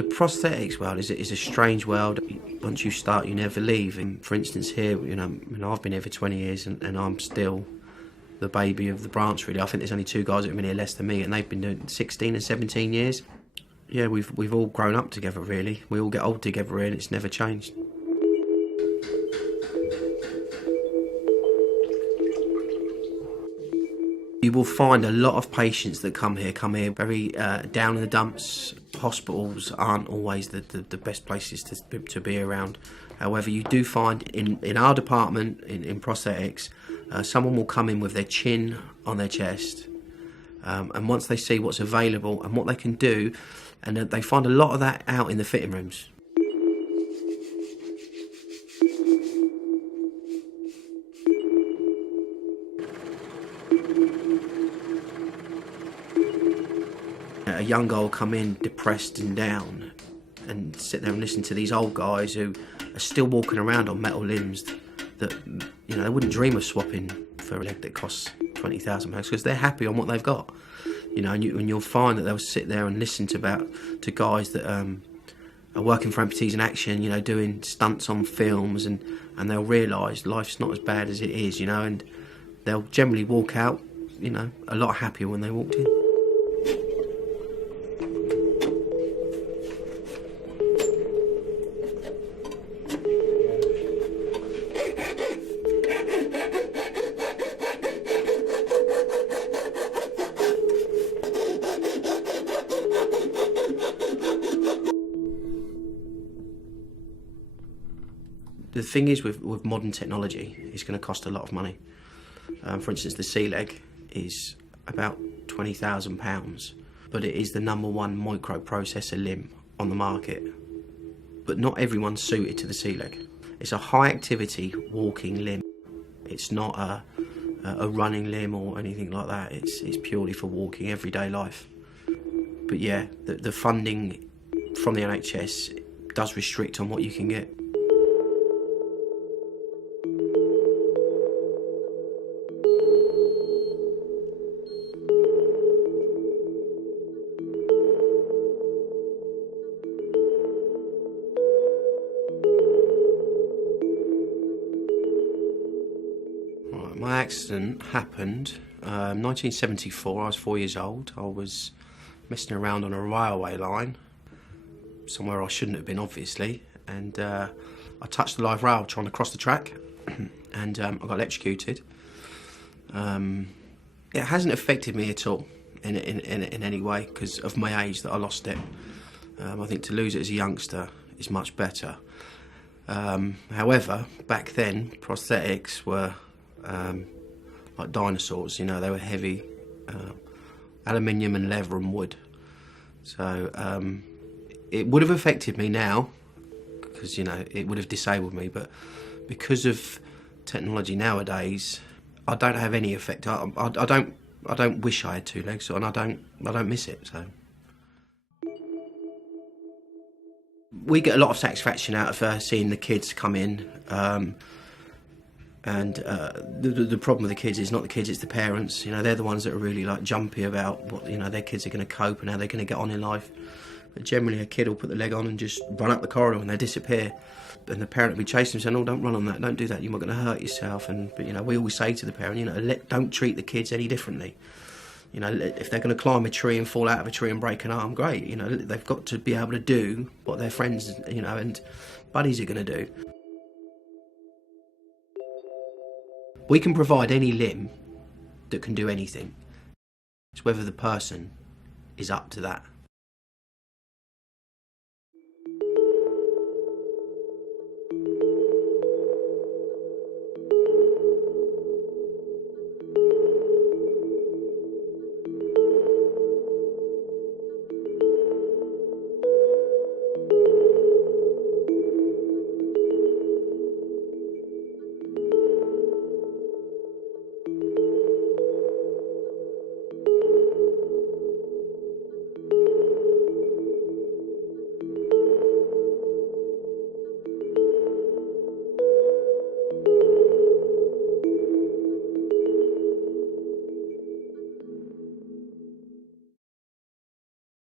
The prosthetics world is a strange world. Once you start, you never leave. And for instance, here, I've been here for 20 years and I'm still the baby of the branch, really. I think there's only two guys that have been here less than me, and they've been doing 16 and 17 years. Yeah, we've all grown up together, really. We all get old together, and it's never changed. You will find a lot of patients that come here very down in the dumps. Hospitals aren't always the best places to be around. However, you do find in our department, in prosthetics, someone will come in with their chin on their chest, and once they see what's available and what they can do, and they find a lot of that out in the fitting rooms. A young guy will come in depressed and down and sit there and listen to these old guys who are still walking around on metal limbs that, they wouldn't dream of swapping for a leg that costs £20,000 because they're happy on what they've got. And you'll find that they'll sit there and listen to guys that are working for Amputees in Action, doing stunts on films, and they'll realise life's not as bad as it is, and they'll generally walk out, a lot happier when they walked in. The thing is, with modern technology, it's going to cost a lot of money. For instance, the C-leg is about £20,000, but it is the #1 microprocessor limb on the market. But not everyone's suited to the C-leg. It's a high-activity walking limb. It's not a running limb or anything like that. It's purely for walking everyday life. But yeah, the funding from the NHS does restrict on what you can get. My accident happened 1974. I was 4 years old. I was messing around on a railway line, somewhere I shouldn't have been, obviously, and I touched the live rail trying to cross the track, and I got electrocuted. It hasn't affected me at all in any way because of my age that I lost it. I think to lose it as a youngster is much better. However, back then prosthetics were like dinosaurs, they were heavy, aluminium and leather and wood. So it would have affected me now because it would have disabled me, but because of technology nowadays, I don't have any effect. I don't wish I had two legs, and I don't miss it. So we get a lot of satisfaction out of seeing the kids come in. And the problem with the kids is not the kids, it's the parents. They're the ones that are really jumpy about what their kids are going to cope and how they're going to get on in life. But generally, a kid will put the leg on and just run up the corridor and they disappear. And the parent will be chasing them, saying, "Oh, don't run on that, don't do that. You're not going to hurt yourself." But we always say to the parent, don't treat the kids any differently. If they're going to climb a tree and fall out of a tree and break an arm, great. They've got to be able to do what their friends, and buddies are going to do. We can provide any limb that can do anything. It's whether the person is up to that.